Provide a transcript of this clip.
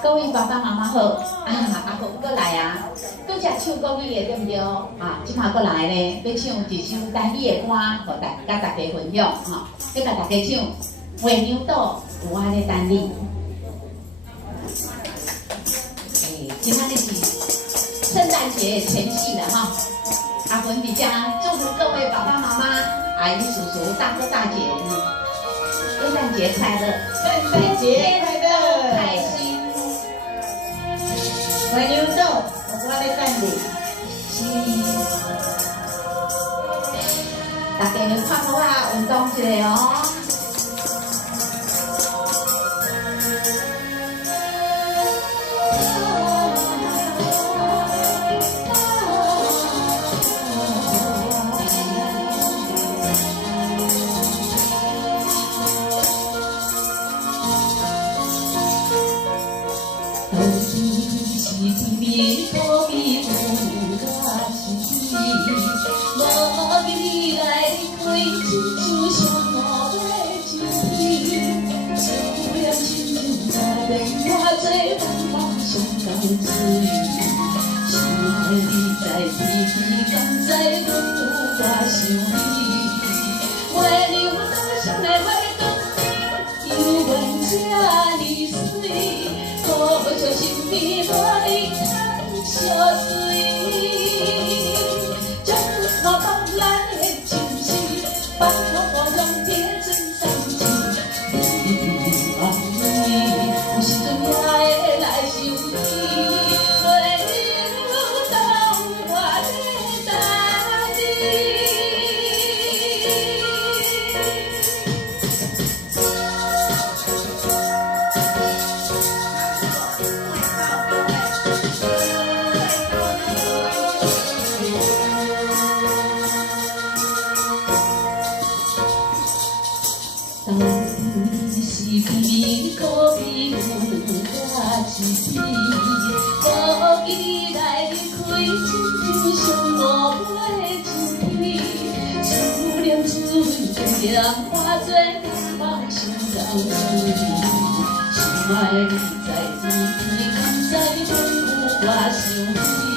各位爸爸妈妈好，阿婆过来啊，搁只唱国语的对不对？即马过来咧，要唱一首台语的歌，互大家分享要甲大家唱《月娘岛有我咧等你》。今仔日是圣诞节前夕了阿文伫遮祝福各位爸爸妈妈、阿姨叔叔、大哥大姐，圣诞节快乐！圣诞节快乐！开心！月娘岛，我咧等你。大家看好运动一下哦。花醉梦想到水，心爱你在天边，敢知风雨我伤悲。